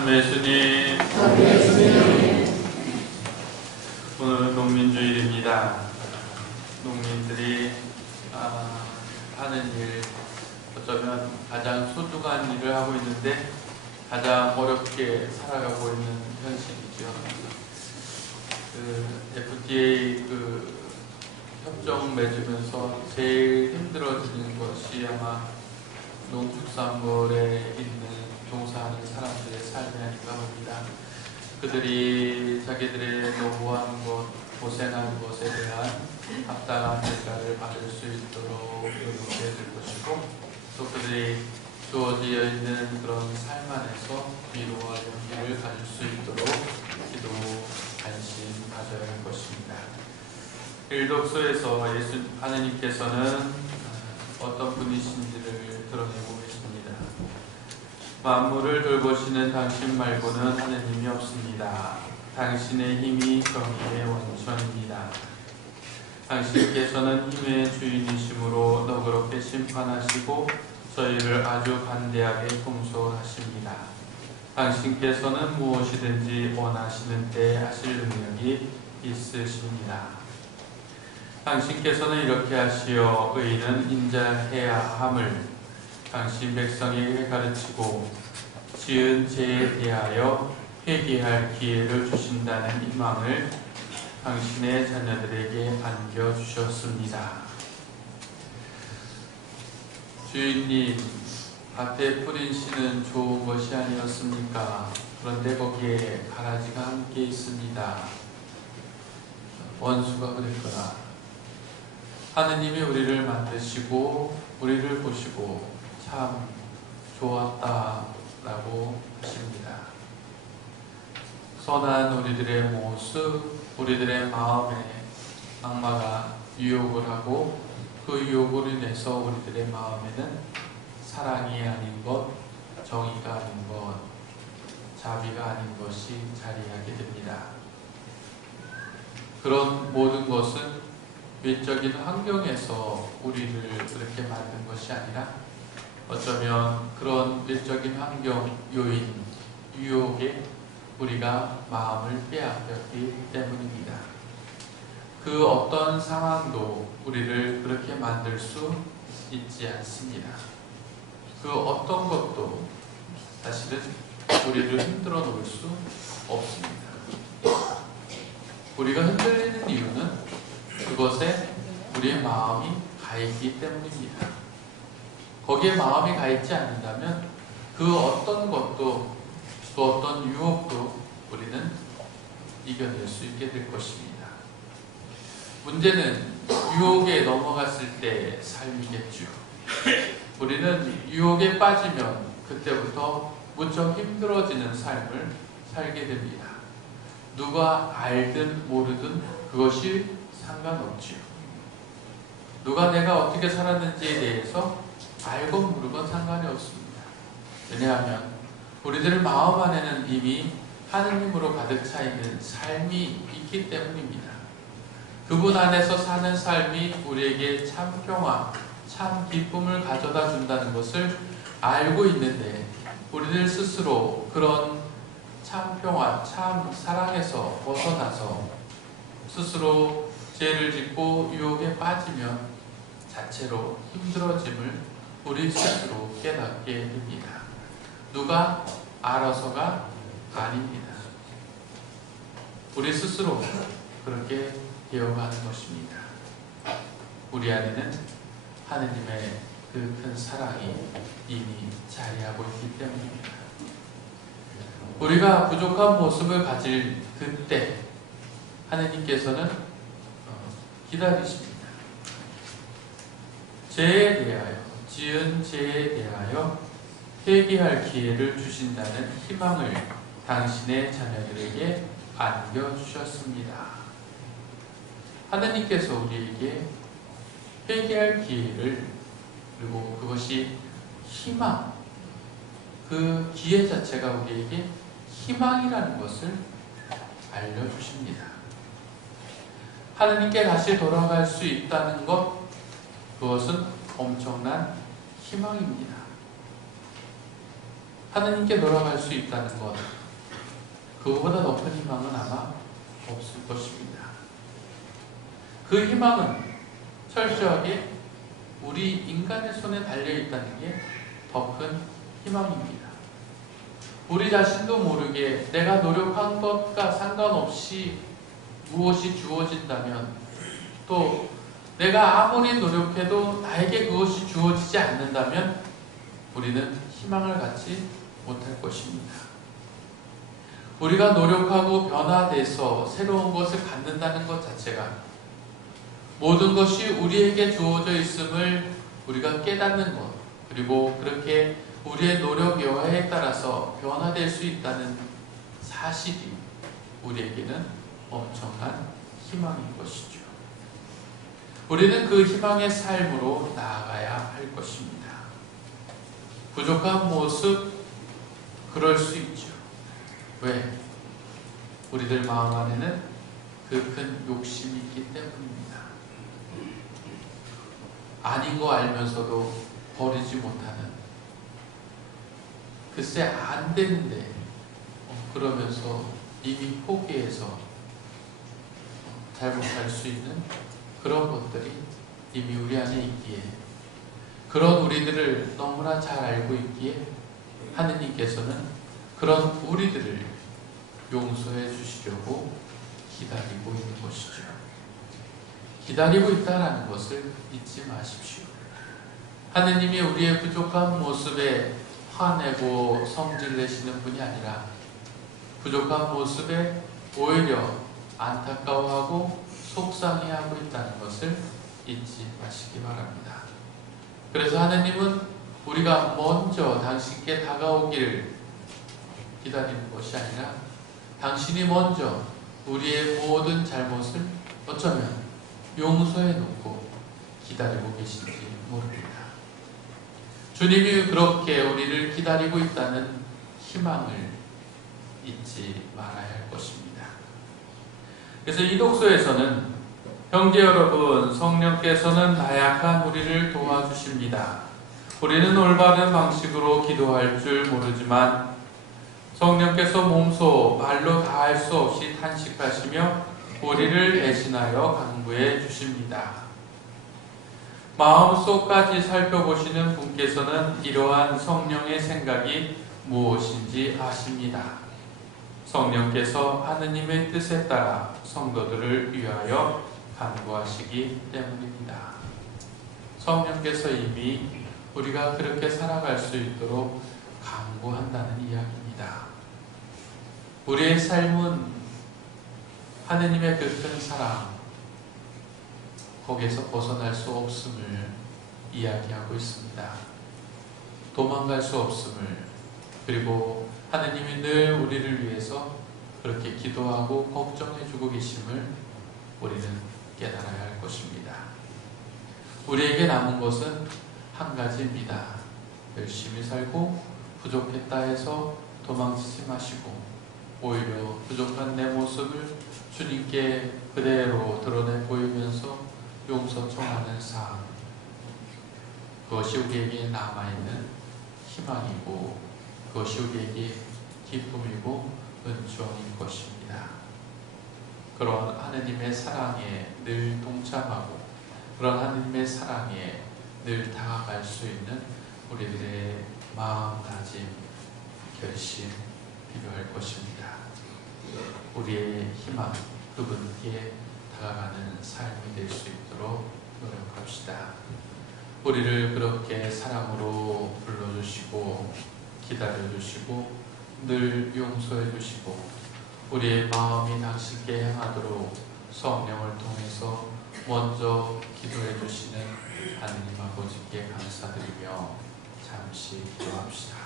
참여 예수님. 오늘은 농민주일입니다. 농민들이 하는 일, 어쩌면 가장 소중한 일을 하고 있는데 가장 어렵게 살아가고 있는 현실이죠. FTA 협정 맺으면서 제일 힘들어지는 것이 아마 농축산물에 있는 종사하는 사람들의 삶이 아닌가 봅니다. 그들이 자기들의 노고한 것, 고생한 것에 대한 합당한 대가를 받을 수 있도록 노력해야 될 것이고, 또 그들이 주어져 있는 그런 삶 안에서 위로와 용기를 가질 수 있도록 기도, 관심 가져야 할 것입니다. 일독서에서 하느님께서는 어떤 분이신지를 드러내고 계십니다. 만물을 돌보시는 당신 말고는 하느님이 없습니다. 당신의 힘이 정의의 원천입니다. 당신께서는 힘의 주인이시므로 너그럽게 심판하시고 저희를 아주 관대하게 통솔하십니다. 당신께서는 무엇이든지 원하시는 때 하실 능력이 있으십니다. 당신께서는 이렇게 하시어 의인은 인자해야 함을 당신 백성에게 가르치고 지은 죄에 대하여 회개할 기회를 주신다는 희망을 당신의 자녀들에게 안겨주셨습니다. 주인님, 밭에 뿌린 씨는 좋은 것이 아니었습니까? 그런데 거기에 가라지가 함께 있습니다. 원수가 그랬거나 하느님이 우리를 만드시고 우리를 보시고 참 좋았다라고 하십니다. 선한 우리들의 모습, 우리들의 마음에 악마가 유혹을 하고 그 유혹으로 인해서 우리들의 마음에는 사랑이 아닌 것, 정의가 아닌 것, 자비가 아닌 것이 자리하게 됩니다. 그런 모든 것은 외적인 환경에서 우리를 그렇게 만든 것이 아니라 어쩌면 그런 외적인 환경, 요인, 유혹에 우리가 마음을 빼앗겼기 때문입니다. 그 어떤 상황도 우리를 그렇게 만들 수 있지 않습니다. 그 어떤 것도 사실은 우리를 흔들어 놓을 수 없습니다. 우리가 흔들리는 이유는 그것에 우리의 마음이 가 있기 때문입니다. 거기에 마음이 가 있지 않는다면 그 어떤 것도, 그 어떤 유혹도 우리는 이겨낼 수 있게 될 것입니다. 문제는 유혹에 넘어갔을 때의 삶이겠죠. 우리는 유혹에 빠지면 그때부터 무척 힘들어지는 삶을 살게 됩니다. 누가 알든 모르든 그것이 상관없지요. 누가 내가 어떻게 살았는지에 대해서 알건 모르건 상관이 없습니다. 왜냐하면 우리들 마음 안에는 이미 하느님으로 가득 차 있는 삶이 있기 때문입니다. 그분 안에서 사는 삶이 우리에게 참 평화, 참 기쁨을 가져다 준다는 것을 알고 있는데 우리들 스스로 그런 참 평화, 참 사랑에서 벗어나서 스스로 죄를 짓고 유혹에 빠지면 자체로 힘들어짐을 우리 스스로 깨닫게 됩니다. 누가 알아서가 아닙니다. 우리 스스로 그렇게 되어가는 것입니다. 우리 안에는 하느님의 그 큰 사랑이 이미 자리하고 있기 때문입니다. 우리가 부족한 모습을 가질 그때 하느님께서는 기다리십니다. 죄에 대하여, 지은 죄에 대하여 회개할 기회를 주신다는 희망을 당신의 자녀들에게 안겨주셨습니다. 하느님께서 우리에게 회개할 기회를, 그리고 그것이 희망, 그 기회 자체가 우리에게 희망이라는 것을 알려주십니다. 하느님께 다시 돌아갈 수 있다는 것, 그것은 엄청난 희망입니다. 하느님께 돌아갈 수 있다는 것, 그거보다 높은 희망은 아마 없을 것입니다. 그 희망은 철저하게 우리 인간의 손에 달려있다는 게 더 큰 희망입니다. 우리 자신도 모르게 내가 노력한 것과 상관없이 무엇이 주어진다면, 또 내가 아무리 노력해도 나에게 그것이 주어지지 않는다면 우리는 희망을 갖지 못할 것입니다. 우리가 노력하고 변화돼서 새로운 것을 갖는다는 것 자체가, 모든 것이 우리에게 주어져 있음을 우리가 깨닫는 것, 그리고 그렇게 우리의 노력 여하에 따라서 변화될 수 있다는 사실이 우리에게는 엄청난 희망인 것이죠. 우리는 그 희망의 삶으로 나아가야 할 것입니다. 부족한 모습, 그럴 수 있죠. 왜? 우리들 마음 안에는 그 큰 욕심이 있기 때문입니다. 아닌 거 알면서도 버리지 못하는, 글쎄 안 되는데 그러면서 이미 포기해서 잘못할 수 있는 그런 것들이 이미 우리 안에 있기에, 그런 우리들을 너무나 잘 알고 있기에 하느님께서는 그런 우리들을 용서해 주시려고 기다리고 있는 것이죠. 기다리고 있다는 것을 잊지 마십시오. 하느님이 우리의 부족한 모습에 화내고 성질내시는 분이 아니라, 부족한 모습에 오히려 안타까워하고 속상해하고 있다는 것을 잊지 마시기 바랍니다. 그래서 하느님은 우리가 먼저 당신께 다가오기를 기다리는 것이 아니라, 당신이 먼저 우리의 모든 잘못을 어쩌면 용서해 놓고 기다리고 계신지 모릅니다. 주님이 그렇게 우리를 기다리고 있다는 희망을 잊지 말아야 할 것입니다. 그래서 이 독서에서는 형제 여러분, 성령께서는 나약한 우리를 도와주십니다. 우리는 올바른 방식으로 기도할 줄 모르지만 성령께서 몸소 말로 다 할 수 없이 탄식하시며 우리를 대신하여 강구해 주십니다. 마음속까지 살펴보시는 분께서는 이러한 성령의 생각이 무엇인지 아십니다. 성령께서 하느님의 뜻에 따라 성도들을 위하여 간구하시기 때문입니다. 성령께서 이미 우리가 그렇게 살아갈 수 있도록 간구한다는 이야기입니다. 우리의 삶은 하느님의 그 큰 사랑, 거기에서 벗어날 수 없음을 이야기하고 있습니다. 도망갈 수 없음을, 그리고 하느님이 늘 우리를 위해서 그렇게 기도하고 걱정해주고 계심을 우리는 깨달아야 할 것입니다. 우리에게 남은 것은 한 가지입니다. 열심히 살고 부족했다 해서 도망치지 마시고, 오히려 부족한 내 모습을 주님께 그대로 드러내 보이면서 용서 청하는 삶, 그것이 우리에게 남아있는 희망이고, 그것이 우리에게 기쁨이고 은총인 것입니다. 그런 하느님의 사랑에 늘 동참하고, 그런 하느님의 사랑에 늘 다가갈 수 있는 우리들의 마음다짐, 결심 필요할 것입니다. 우리의 희망, 그분께 다가가는 삶이 될 수 있도록 노력합시다. 우리를 그렇게 사랑으로 불러주시고 기다려주시고 늘 용서해주시고 우리의 마음이 당신께 향하도록 성령을 통해서 먼저 기도해주시는 하느님 아버지께 감사드리며 잠시 기도합시다.